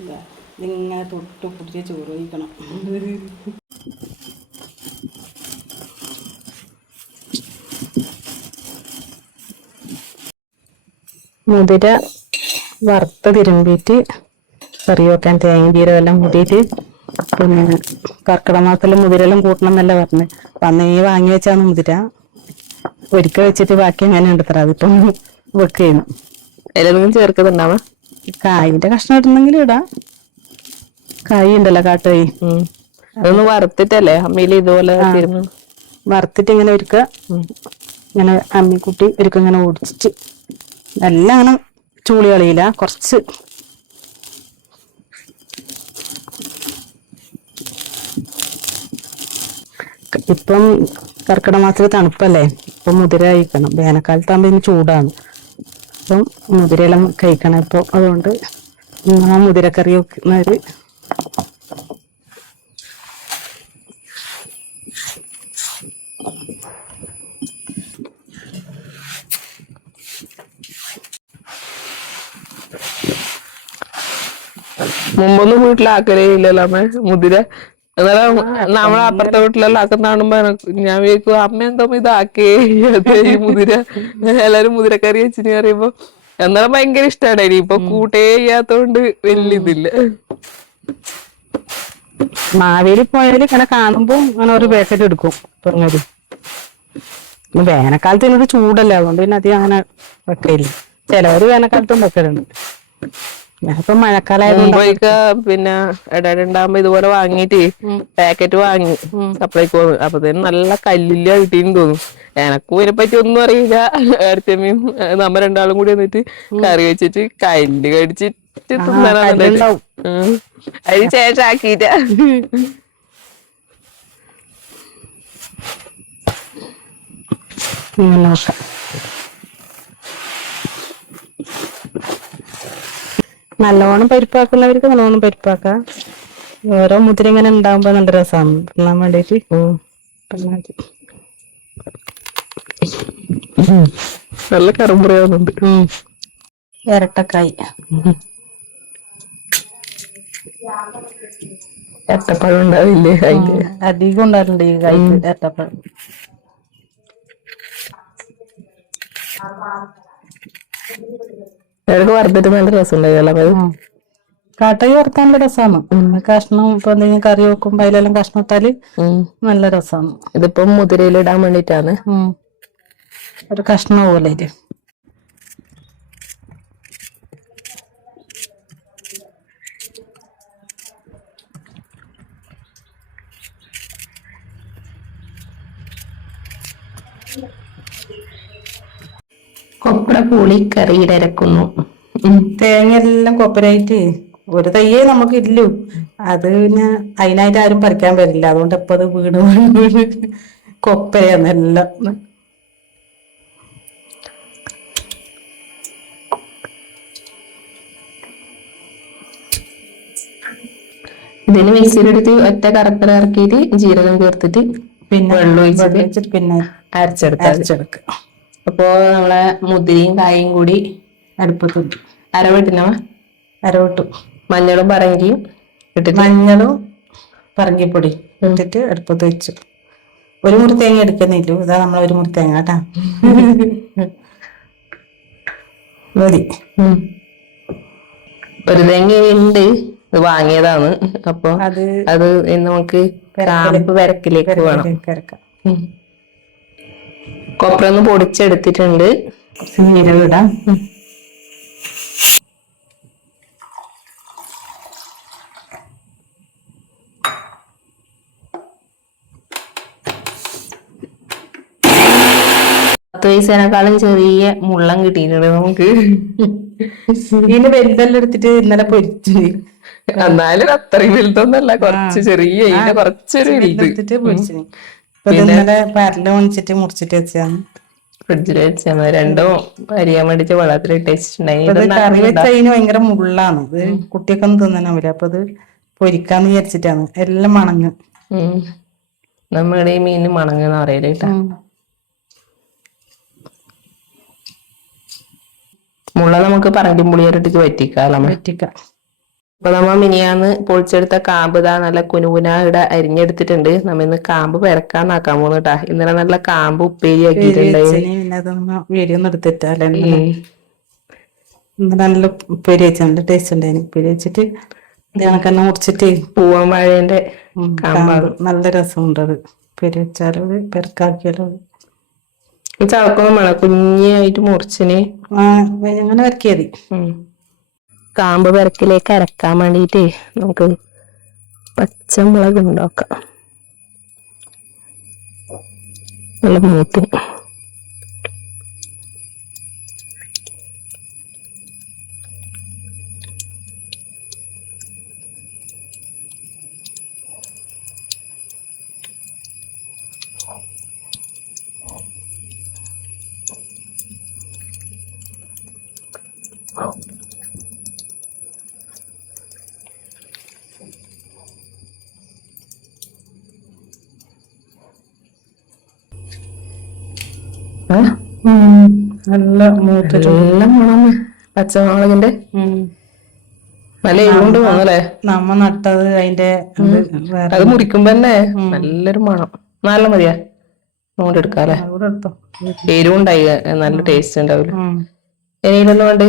ഇതിങ്ങനെ തൊട്ട് പിടിച്ച് ചോറ് കഴിക്കണം. മുതിര വറുത്ത് തിരുമ്പിയിട്ട് കറി വെക്കാൻ തേങ്ങ ജീരകെല്ലാം കൂട്ടിയിട്ട് പിന്നെ കർക്കിടക മാസത്തിൽ മുതിരെല്ലാം കൂട്ടണം എന്നല്ല പറഞ്ഞ്. അപ്പം അന്ന് ഈ വാങ്ങി വെച്ചാണ് മുതിര ഒരിക്കൽ വെച്ചിട്ട് ബാക്കി അങ്ങനെ ഉണ്ടത്ര. അതിപ്പം വെക്കുകയാണ്. അതിലൊന്നും ചേർക്കുന്നുണ്ടാവാ? കായിന്റെ കഷ്ണം ഇടണമെങ്കിൽ ഇടാം. കായ് ഉണ്ടല്ലോ, കാട്ടുകായ്. അതൊന്ന് വറുത്തിട്ടല്ലേ അമ്മയിൽ ഇതുപോലെ വറുത്തിട്ട് ഇങ്ങനെ ഒരുക്കുക. ഇങ്ങനെ അമ്മിക്കുട്ടി ഒരുക്കം ഇങ്ങനെ ഓടിച്ചിട്ട് എല്ലാം അങ്ങനെ ചൂളി കളിയില്ല, കുറച്ച്. ഇപ്പം കർക്കിടക മാസത്തിൽ തണുപ്പല്ലേ, ഇപ്പം മുതിര കഴിക്കണം. വേനൽക്കാലത്താകുമ്പോൾ ഇനി ചൂടാണ്. അപ്പം മുതിരയെല്ലാം കഴിക്കണം ഇപ്പോൾ. അതുകൊണ്ട് ആ മുതിരക്കറി വെക്കുന്നവര് മുമ്പൊന്നും വീട്ടിലാക്കലേ ഇല്ലല്ലോ അമ്മ മുതിര. എന്നാലും നമ്മളെ അപ്പുറത്തെ വീട്ടിലെല്ലാം ആക്കുന്ന കാണുമ്പോ ഞാൻ വിചാരിക്കും അമ്മ എന്തോ ഇതാക്കേ ഈ മുതിര. എല്ലാരും മുതിരക്കറി വെച്ചിന് പറയുമ്പോ എന്നാലും ഭയങ്കര ഇഷ്ടമാണ്. ഇനിയിപ്പൊ കൂട്ടേ ചെയ്യാത്തോണ്ട് വലിയ ഇതില്ല. മാവേലി പോയാല് ഇങ്ങനെ കാണുമ്പോ അങ്ങനെ ഒരു പാക്കറ്റ് എടുക്കും പറഞ്ഞത്. വേനൽക്കാലത്ത് ഇതിനൊരു ചൂടല്ലേ, അതുകൊണ്ട് പിന്നെ അധികം അങ്ങനെ വെക്കയില്ല. ചിലവര് വേനൽക്കാലത്തും വെക്കലുണ്ട്. ഞാനിപ്പോ മഴക്കാലമായതുകൊണ്ട് പിന്നെ ഇടണ്ടാകുമ്പോ ഇതുപോലെ വാങ്ങിട്ട് പാക്കറ്റ് വാങ്ങി സപ്ലൈക്ക് അപ്പൊ തന്നെ നല്ല കല്ലില്ല കിട്ടീന്ന് തോന്നും. എനക്കും ഇതിനെപ്പറ്റി ഒന്നും അറിയില്ല. അടുത്തമ്മയും നമ്മ രണ്ടാളും കൂടി വന്നിട്ട് കറി വെച്ചിട്ട് കല്ല് കടിച്ചിട്ട് തിന്നാനാന്നുണ്ടായിട്ട് അതിന് ശേഷം ആക്കിട്ട നോക്കാം. നല്ലോണം പരിപ്പാക്കുന്നവർക്ക് നല്ലോണം പരിപ്പാക്കാം. ഓരോ മുതിര ഇങ്ങനെ ഉണ്ടാകുമ്പോ നല്ല രസമാണ് തിന്നാൻ വേണ്ടിട്ട്. നല്ല കറുമുറയാവുന്നുണ്ട്. ഇരട്ടക്കായ് ഏത്തപ്പഴം ഉണ്ടാവില്ലേ അതിന്റെ അധികം ഉണ്ടായിട്ടുണ്ട് ഈ കായ്ക്ക് ഏത്തപ്പഴം. ഇടയ്ക്ക് വറുത്തിട്ട് നല്ല രസം ഉണ്ടായല്ലോ. കാട്ടായി വറുത്താൻ നല്ല രസമാണ്. കഷ്ണം ഇപ്പൊ എന്തെങ്കിലും കറി വെക്കുമ്പോ അതിലെല്ലാം കഷ്ണം ഇട്ടാല് നല്ല രസമാണ്. ഇതിപ്പം മുതിരയിൽ ഇടാൻ വേണ്ടിട്ടാണ് ഒരു കഷ്ണം പോലെ. കൊപ്ര പുളി കറിയിൽ അരക്കുന്നു. തേങ്ങ എല്ലാം കൊപ്പരായിട്ട് ഒരു തയ്യേ നമുക്ക് ഇല്ലു. അത് പിന്നെ അതിനായിട്ട് ആരും പറിക്കാൻ വരില്ല. അതുകൊണ്ട് ഇപ്പൊ അത് വീട് വീട് കൊപ്പയാണ് എല്ലാം. ഇതിന് മിക്സിയിലെടുത്ത് ഒറ്റ കറക്കര ഇറക്കിയിട്ട് ജീരകം ചേർത്തിട്ട് പിന്നെ വെള്ളം ഒഴിച്ചിട്ട് പിന്നെ അരച്ചെടുക്കുക. അപ്പോ നമ്മളെ മുതിരയും കായും കൂടി അടുപ്പത്തുണ്ട്. അരവിട്ടു മഞ്ഞളും പറങ്കിയും ഇട്ടിട്ട് മഞ്ഞളും പറങ്കിപ്പൊടി ഇട്ടിട്ട് അടുപ്പത്ത് വെച്ചു. ഒരു മുറി തേങ്ങ എടുക്കുന്നില്ല. ഇതാ നമ്മളെ ഒരു മുറി തേങ്ങ കേട്ടാ മതി. ഒരു തേങ്ങ ഉണ്ട്, വാങ്ങിയതാണ്. അപ്പൊ അത് നമുക്ക് കാമ്പ് വരക്കിലേക്ക് വേണം. കൊപ്ര ഒന്ന് പൊടിച്ചെടുത്തിട്ടുണ്ട്. ജീരകം ഇടാം. വയസ്സിനെക്കാളും ചെറിയ മുള്ളം കിട്ടിയിട്ടുണ്ട് നമുക്ക്. ഇതിന് വലുതെല്ലാം എടുത്തിട്ട് ഇന്നലെ പൊരിച്ചു. എന്നാലും അത്രയും വലുതൊന്നല്ല, കുറച്ച് ചെറിയ കുറച്ചൊരു എടുത്തിട്ട് പൊരിച്ചു. ഇന്നലെ പരല് ഒണിച്ചിട്ട് മുറിച്ചിട്ട് വെച്ചാണ് ഫ്രിഡ്ജിൽ വെച്ചാൽ മതി. രണ്ടും അരിയാൻ വേണ്ടിട്ട് വെള്ളത്തിലിട്ട് വെച്ചിട്ടുണ്ടായി. കറി വെച്ച അതിന് ഭയങ്കര മുള്ളാണ്. ഇത് കുട്ടിയൊക്കെ ഒന്നും തിന്നാനാവില്ല. അപ്പൊ അത് പൊരിക്കാന്ന് വിചാരിച്ചിട്ടാണ്. എല്ലാം മണങ്ങ്. നമ്മുടെ ഈ മീൻ മണങ്ങെന്ന് പറയല് കേട്ടാ. മുള്ള നമുക്ക് പറങ്കിൻ പുളിയോരിട്ട് വറ്റിക്കാം. അപ്പൊ നമ്മ മിനിയാന്ന് പൊളിച്ചെടുത്ത കാമ്പ് ഇതാ നല്ല കുനുകുനാ ഇവിടെ അരിഞ്ഞെടുത്തിട്ടുണ്ട്. നമ്മ ഇന്ന് കാമ്പ് പെരക്കാന്നാക്കാൻ പോകുന്നുട്ടാ. ഇന്നലെ നല്ല കാമ്പ് ഉപ്പേരി ആക്കിയിട്ടുണ്ടായി. പിന്നെ അതൊന്നും വീഡിയോ ഒന്നും എടുത്തിട്ടാല്ലേ ഇന്നലെ നല്ല ഉപ്പേരി വെച്ച് നല്ല ടേസ്റ്റ് ഉണ്ടായിരുന്നു. ഉപ്പേരി വെച്ചിട്ട് കണക്കെല്ലാം മുറിച്ചിട്ട് പൂവൻ വാഴേന്റെ കാമ്പ് കാമ്പാണ്. നല്ല രസമുണ്ട്. അത് ഉപ്പേരി വെച്ചാലും അത് പെരക്കാക്കിയാലും ചവക്കൊന്നും വേണം, കുഞ്ഞായിട്ട് മുറിച്ചിന് അങ്ങനെ വരക്കിയാതി. കാമ്പ് പെരക്കിലേക്ക് അരക്കാൻ വേണ്ടിട്ട് നമുക്ക് പച്ചമുളക് ഉണ്ടാക്കാം. നല്ല മൂത്ത് നല്ല നല്ല മണം പച്ചമുളകിന്റെ. നല്ല എരിവുണ്ട് തോന്നല്ലേ. നമ്മ നട്ടത് അതിന്റെ അത് മുറിക്കുമ്പോ തന്നെ നല്ലൊരു മണം. നല്ല മതിയാ അങ്ങോട്ട് എടുക്കാല്ലേ. എരിവുണ്ടായി, നല്ല ടേസ്റ്റ് ഉണ്ടാവില്ല. ഇനിയിലൊന്നും വേണ്ടേ.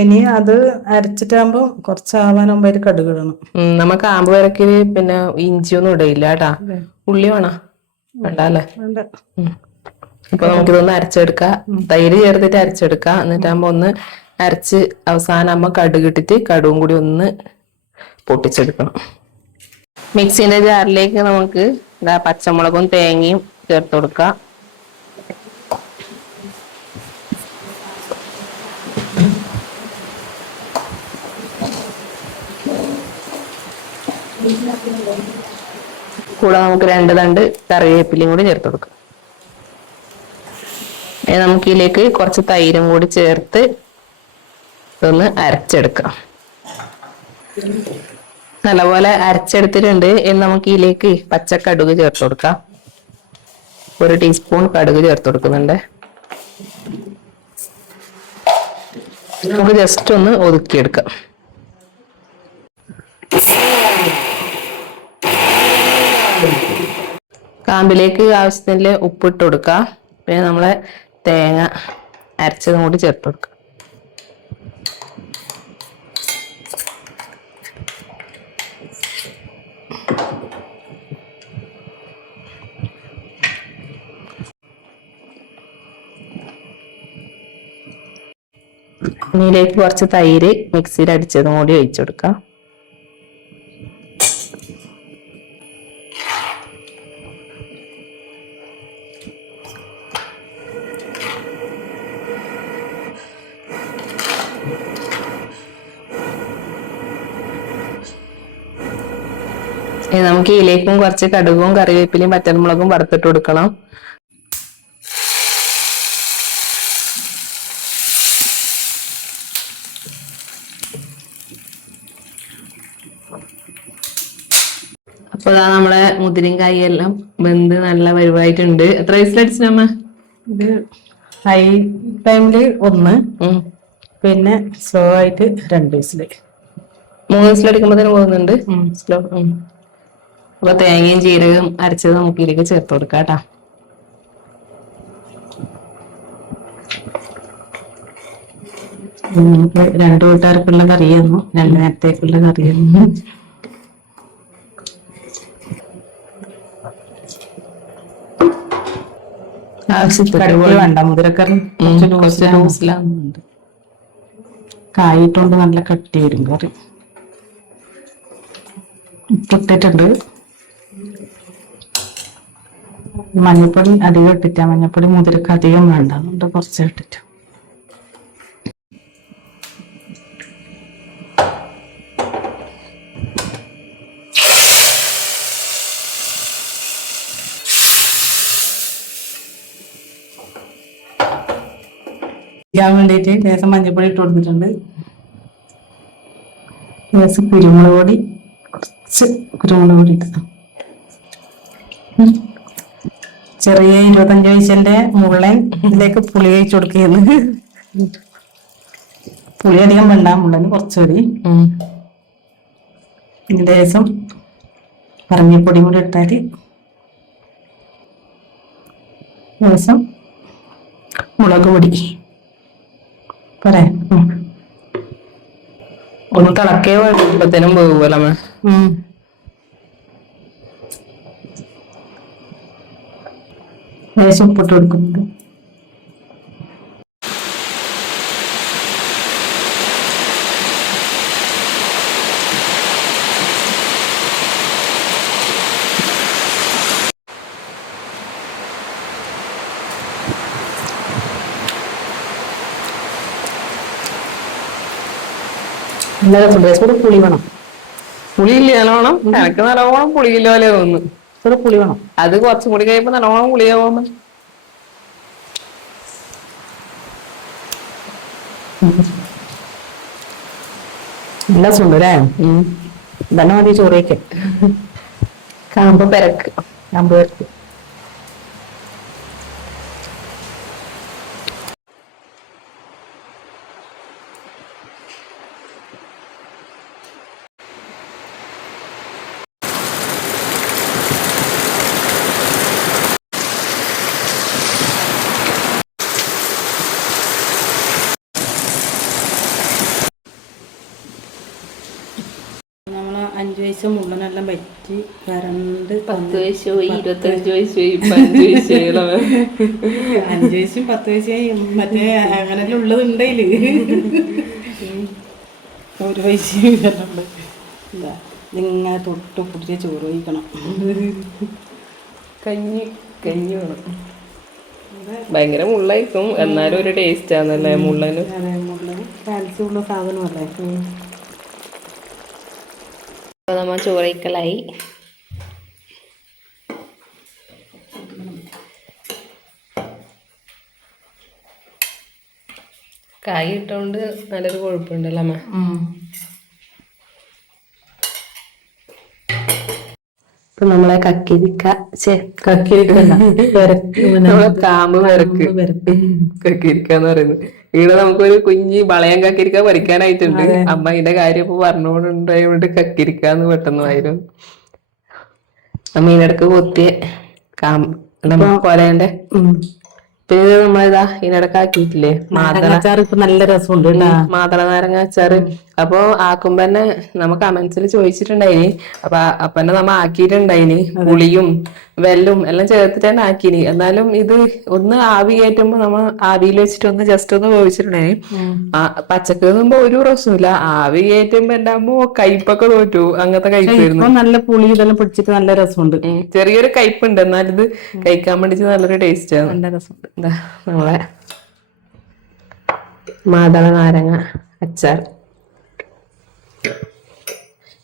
ഇനി അത് അരച്ചിട്ടാകുമ്പോ കുറച്ചാവാനാകുമ്പോ അതിൽ കടുക് ഇടണം. നമ്മ കാമ്പ് വരക്കില് പിന്നെ ഇഞ്ചിയൊന്നും ഇടയില്ല കേട്ടാ. ഉള്ളി വേണോ? വേണ്ടല്ലേ. ഇപ്പൊ നമുക്കിതൊന്ന് അരച്ചെടുക്കാം. തൈര് ചേർത്തിട്ട് അരച്ചെടുക്കാം. എന്നിട്ടാകുമ്പോ ഒന്ന് അരച്ച് അവസാനം ആകുമ്പോ കടുക് ഇട്ടിട്ട് കടുകും കൂടി ഒന്ന് പൊട്ടിച്ചെടുക്കണം. മിക്സിന്റെ ജാറിലേക്ക് നമുക്ക് പച്ചമുളകും തേങ്ങയും ചേർത്ത് കൊടുക്കാം. കൂടെ നമുക്ക് 2 തണ്ട് കറിവേപ്പിലയും കൂടി ചേർത്ത് കൊടുക്കാം. നമുക്ക് ഇതിലേക്ക് കുറച്ച് തൈരും കൂടി ചേർത്ത് ഇതൊന്ന് അരച്ചെടുക്കാം. നല്ലപോലെ അരച്ചെടുത്തിട്ടുണ്ട്. ഇനി നമുക്ക് ഇതിലേക്ക് പച്ചക്കടുക് ചേർത്ത് കൊടുക്കാം. 1 ടീസ്പൂൺ കടുക് ചേർത്ത് കൊടുക്കുന്നുണ്ട്. നമുക്ക് ജസ്റ്റ് ഒന്ന് ഒതുക്കിയെടുക്കാം. കാമ്പിലേക്ക് ആവശ്യത്തിന് ഉപ്പിട്ട് കൊടുക്കുക. പിന്നെ നമ്മളെ തേങ്ങ അരച്ചതും കൂടി ചേർത്ത് കൊടുക്കുക. ഇതിലേക്ക് കുറച്ച് തൈര് മിക്സിയിൽ അടിച്ചതും കൂടി ഒഴിച്ചു കൊടുക്കാം. നമുക്ക് ഇതിലേക്കും കുറച്ച് കടുകും കറിവേപ്പിലയും പച്ചമുളകും വറുത്തിട്ട് കൊടുക്കണം. അപ്പൊ നമ്മളെ മുതിരയും എല്ലാം വെന്ത് നല്ല വലുതായിട്ടുണ്ട്. എത്ര വിസിലടിച്ചമ്മ? ഇത് ഹൈ ടൈമില് 1, പിന്നെ സ്ലോ ആയിട്ട് 2 വിസില്. 3 വിസിലടിക്കുമ്പോഴത്തേന് പോകുന്നുണ്ട്. സ്ലോ. അപ്പൊ തേങ്ങയും ജീരകം അരച്ചത് നമുക്ക് ഇതിലേക്ക് ചേർത്ത് കൊടുക്കാം കേട്ടാ. നമുക്ക് 2 കൂട്ടുകാർക്കുള്ള കറിയായിരുന്നു, 2 നേരത്തേക്കുള്ള കറിയായിരുന്നു. വേണ്ട, മുതിരക്കറി കുറച്ച് ലൂസിലാവുന്നുണ്ട്. കായിട്ടുണ്ട് നല്ല കട്ടി വരും കറി. ഇട്ടിട്ടുണ്ട്. മഞ്ഞപ്പൊടി അധികം ഇട്ടിട്ടാ. മഞ്ഞപ്പൊടി മുതിരക്ക് അധികം വേണ്ട, അതുകൊണ്ട് കുറച്ച് ഇട്ടിട്ട്. വേണ്ടിയിട്ട് ലേശം മഞ്ഞപ്പൊടി ഇട്ട് കൊടുത്തിട്ടുണ്ട്. ലേശം കുരുമുളക് പൊടി, കുറച്ച് കുരുമുളക് പൊടി ഇട്ടു. ചെറിയ 25 വയസ്സിന്റെ മുള്ളൻ ഇതിലേക്ക് പുളി ഒഴിച്ചു കൊടുക്കുന്നു. പുളി അധികം വേണ്ട, മുള്ളന് കുറച്ച് മതി. പിന്നെ ലേശം പറങ്ങിപ്പൊടിയും കൂടി ഇട്ടാൽ ലേശം മുളക് പൊടി പോരെ. ഒന്ന് തിളക്കേ വെളുപ്പത്തിനും പോകുമല്ലോ അമ്മ. ലേശം ഉപ്പിട്ട് കൊടുക്കുന്നുണ്ട്. നല്ല രസം. പുളി വേണം. പുളിയില്ല നല്ലോണം, എനിക്ക് നല്ലോണം പുളിയില്ല പോലെ തോന്നുന്നു. പുളി വേണം. അത് കുറച്ചും കൂടി കഴിയുമ്പോ നല്ലോണം പുളിയാവുമ്പോ നല്ല സുന്ദരേ. തന്നെ മതി ചോറേക്ക്. കാമ്പ് പെരക്ക്. കാമ്പ് പെരക്ക്. നമ്മള് 5 വയസ്സ് മുള്ളനെല്ലാം പറ്റി വരണ്ട്. 10 വയസ്സ് പോയി, 25 വയസ്സ് പോയി, 5 വയസ്സ് 5 വയസ്സും 10 വയസ്സായി. മറ്റേ അങ്ങനെല്ലാം ഉള്ളത് ഉണ്ടേല്. 1 വയസ്സ് ഇങ്ങനെ തൊട്ട് പിടിച്ച് ചോറ് കഴിക്കണം. കഞ്ഞി വേണം. ഭയങ്കര മുള്ളായിരിക്കും, എന്നാലും ഒരു ടേസ്റ്റ് ആണല്ലേ മുള്ളന്. മുള്ളന് കാൽസ്യം ഉള്ള സാധനമല്ലേ. നമ്മ ചോറയ്ക്കലായി. കായ് ഇട്ടോണ്ട് നല്ലൊരു കൊഴുപ്പുണ്ടല്ലോ അമ്മ. ഇപ്പൊ നമ്മളെ നമ്മളെ കാമ്പ് പെരക്ക് കക്കിരിക്കാന്ന് പറയുന്നത്. ഇവിടെ നമുക്കൊരു കുഞ്ഞി വളയം കക്കിരിക്ക പറിക്കാനായിട്ടുണ്ട്. അമ്മ ഇതിന്റെ കാര്യം ഇപ്പൊ പറഞ്ഞുകൊണ്ടുണ്ടായോണ്ട് കക്കിരിക്കാന്ന് പെട്ടെന്നായിരുന്നു. അമ്മ ഇതിനിടക്ക് കൊത്തിയ കൊലേന്റെ പിന്നെ നമ്മളിതാ ഇതിനിടക്ക് ആക്കിയിട്ടില്ലേ അച്ചാർ. ഇപ്പൊ നല്ല രസമുണ്ട്. മാതള നാരങ്ങ അച്ചാറ്. അപ്പൊ ആക്കുമ്പോ തന്നെ നമ്മ കമന്റ്സിൽ ചോദിച്ചിട്ടുണ്ടായിനി. അപ്പൊ തന്നെ നമ്മ ആക്കിയിട്ടുണ്ടായിനി. പുളിയും വെല്ലും എല്ലാം ചേർത്തിട്ട് തന്നെ ആക്കിനി. എന്നാലും ഇത് ഒന്ന് ആവി കയറ്റുമ്പോ നമ്മ ആവിയിൽ വെച്ചിട്ട് ഒന്ന് ജസ്റ്റ് ഒന്ന് വേവിച്ചിട്ടുണ്ടായിനി. പച്ചക്ക് തിന്നുമ്പോ ഒരു പ്രശ്നമില്ല. ആവി കയറ്റുമ്പോ എന്റെ അമ്മ കയ്പൊക്കെ തോറ്റു. അങ്ങനത്തെ കയ്പായിരുന്നു. നല്ല പുളി ഇതെല്ലാം പിടിച്ചിട്ട് നല്ല രസമുണ്ട്. ചെറിയൊരു കയ്പുണ്ട്, എന്നാലും ഇത് കഴിക്കാൻ വേണ്ടിട്ട് നല്ലൊരു ടേസ്റ്റ് ആണ്. നല്ല രസമുണ്ട്. എന്താ നമ്മളെ മാതള നാരങ്ങ അച്ചാർ.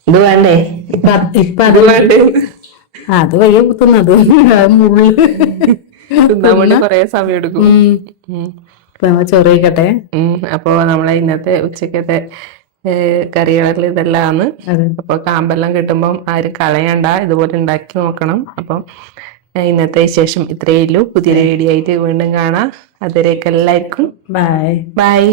ഇത് വേണ്ടേ? ഇപ്പൊ അത് വേണ്ടേ? അത് വയ്യ കുത്തുന്നത് മുള്ളു തിന്നാൻ വേണ്ടി കൊറേ സമയം എടുക്കും. ചെറിയിക്കട്ടെ. അപ്പൊ നമ്മളെ ഇന്നത്തെ ഉച്ചക്കത്തെ കറികളിൽ ഇതെല്ലാമാണ്. അപ്പൊ കാമ്പെല്ലാം കിട്ടുമ്പം ആരും കളയണ്ട, ഇതുപോലെ ഉണ്ടാക്കി നോക്കണം. അപ്പം ഇന്നത്തെ വിശേഷം ഇത്രയേ ഉള്ളൂ. പുതിയൊരു വീഡിയോ ആയിട്ട് വീണ്ടും കാണാം. അതുവരേക്ക് എല്ലാവർക്കും ബൈ. ബൈ.